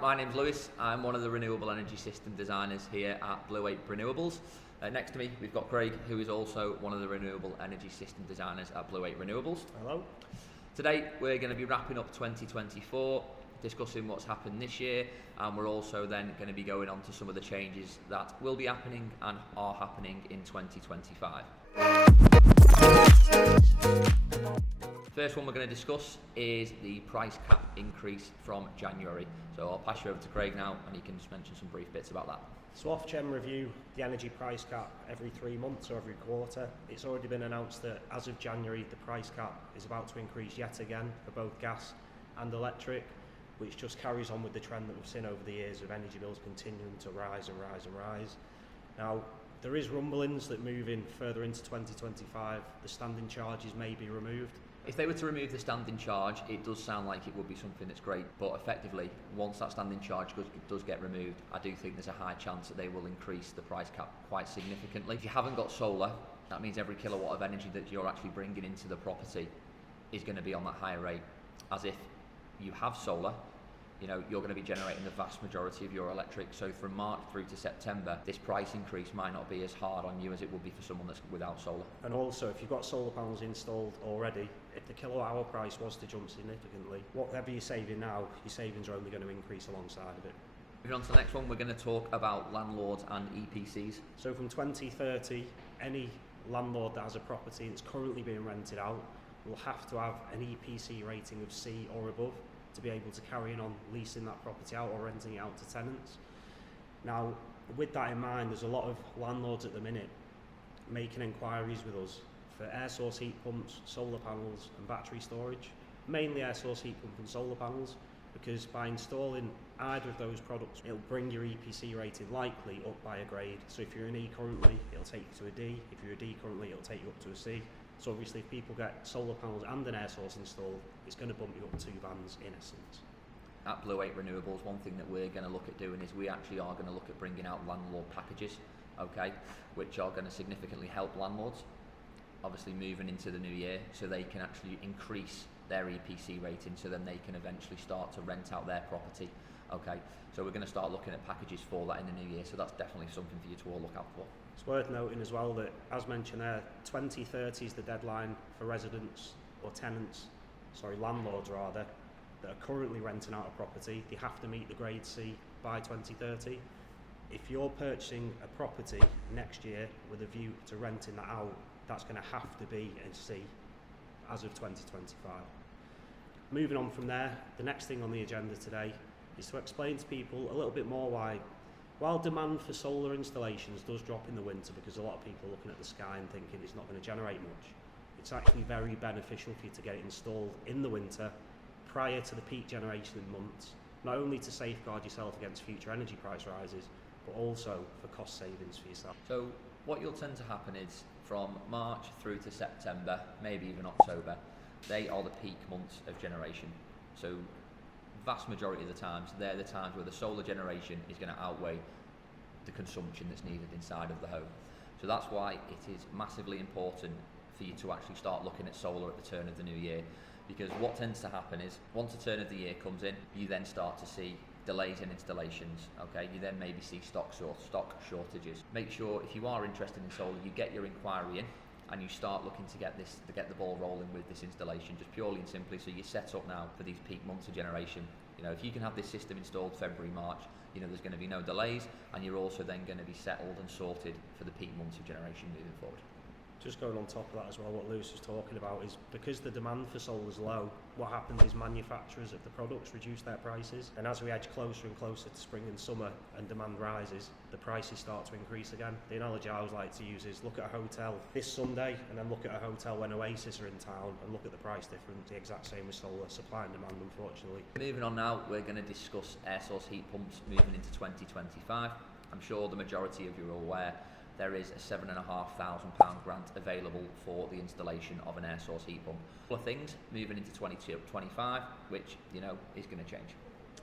my name's Lewis. I'm one of the renewable energy system designers here at Blue Ape Renewables. Next to me we've got Craig, who is also one of the renewable energy system designers at Blue Ape Renewables. Hello. Today we're going to be wrapping up 2024, discussing what's happened this year, and we're also then going to be going on to some of the changes that will be happening and are happening in 2025. First one we're going to discuss is the price cap increase from January. So I'll pass you over to Craig now and he can just mention some brief bits about that. So Ofgem review the energy price cap every 3 months or every quarter. It's already been announced that as of January the price cap is about to increase yet again for both gas and electric, which just carries on with the trend that we've seen over the years of energy bills continuing to rise and rise and rise. Now, there is rumblings that moving further into 2025, the standing charges may be removed. If they were to remove the standing charge, it does sound like it would be something that's great, but effectively, once that standing charge does get removed, I do think there's a high chance that they will increase the price cap quite significantly. If you haven't got solar, that means every kilowatt of energy that you're actually bringing into the property is going to be on that higher rate. As if you have solar, you're going to be generating the vast majority of your electric. So from March through to September, this price increase might not be as hard on you as it would be for someone that's without solar. And also, if you've got solar panels installed already, if the kilowatt hour price was to jump significantly, whatever you're saving now, your savings are only going to increase alongside of it. Moving on to the next one, we're going to talk about landlords and EPCs. So from 2030, any landlord that has a property that's currently being rented out will have to have an EPC rating of C or above to be able to carry on leasing that property out or renting it out to tenants. Now, with that in mind, there's a lot of landlords at the minute making inquiries with us for air source heat pumps, solar panels and battery storage, mainly air source heat pump and solar panels, because by installing either of those products, it'll bring your EPC rating likely up by a grade. So if you're an E currently, it'll take you to a D. If you're a D currently, it'll take you up to a C. So obviously if people get solar panels and an air source installed, it's going to bump you up 2 bands in essence. At Blue Ape Renewables, one thing that we're going to look at doing is we actually are going to look at bringing out landlord packages, which are going to significantly help landlords, obviously moving into the new year, so they can actually increase their EPC rating, so then they can eventually start to rent out their property. So we're going to start looking at packages for that in the new year, so that's definitely something for you to all look out for. It's worth noting as well that, as mentioned there, 2030 is the deadline for residents or tenants, landlords rather, that are currently renting out a property. They have to meet the grade C by 2030. If you're purchasing a property next year with a view to renting that out, that's going to have to be a C as of 2025. Moving on from there, the next thing on the agenda today is to explain to people a little bit more why, while demand for solar installations does drop in the winter because a lot of people are looking at the sky and thinking it's not going to generate much, it's actually very beneficial for you to get it installed in the winter prior to the peak generation months, not only to safeguard yourself against future energy price rises, but also for cost savings for yourself. So what you'll tend to happen is from March through to September, maybe even October, they are the peak months of generation. So vast majority of the times, they're the times where the solar generation is going to outweigh the consumption that's needed inside of the home. So that's why it is massively important for you to actually start looking at solar at the turn of the new year, because what tends to happen is once the turn of the year comes in, you then start to see delays in installations. You then maybe see stock shortages. Make sure if you are interested in solar, you get your inquiry in and you start looking to get the ball rolling with this installation, just purely and simply so you're set up now for these peak months of generation. If you can have this system installed February, March, there's going to be no delays, and you're also then going to be settled and sorted for the peak months of generation moving forward. Just going on top of that as well, what Lewis was talking about is because the demand for solar is low, what happens is manufacturers of the products reduce their prices, and as we edge closer and closer to spring and summer and demand rises, the prices start to increase again. The analogy I always like to use is look at a hotel this Sunday and then look at a hotel when Oasis are in town and look at the price difference. The exact same with solar, supply and demand, unfortunately. Moving on now, we're going to discuss air source heat pumps moving into 2025. I'm sure the majority of you are aware there is a £7,500 grant available for the installation of an air source heat pump. A couple of things moving into 2025, which is going to change.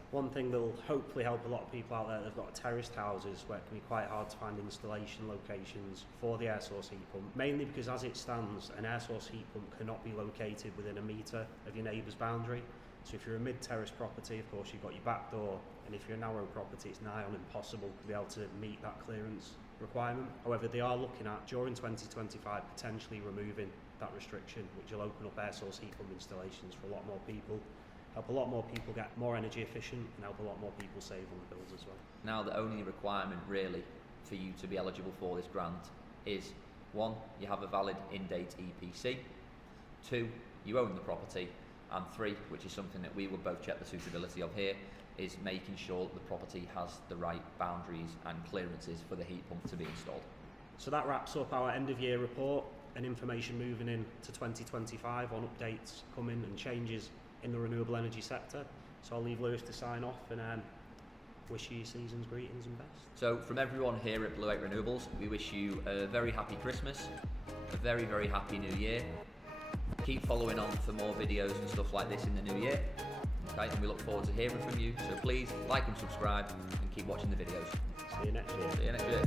One thing that will hopefully help a lot of people out there that've got terraced houses where it can be quite hard to find installation locations for the air source heat pump, mainly because as it stands, an air source heat pump cannot be located within a metre of your neighbour's boundary. So if you're a mid-terrace property, of course you've got your back door, and if you're a narrow property, it's nigh on impossible to be able to meet that clearance requirement. However, they are looking at, during 2025, potentially removing that restriction, which will open up air source heat pump installations for a lot more people, help a lot more people get more energy efficient, and help a lot more people save on the bills as well. Now the only requirement really for you to be eligible for this grant is 1, you have a valid in-date EPC, 2, you own the property, and 3, which is something that we will both check the suitability of here, is making sure that the property has the right boundaries and clearances for the heat pump to be installed. So that wraps up our end of year report and information moving in to 2025 on updates coming and changes in the renewable energy sector. So I'll leave Lewis to sign off and wish you season's greetings and best. So from everyone here at Blue Ape Renewables, we wish you a very happy Christmas, a very, very happy New Year. Keep following on for more videos and stuff like this in the new year. Okay, and we look forward to hearing from you. So please like and subscribe and keep watching the videos. See you next year. See you next year.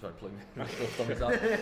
Sorry, plug me.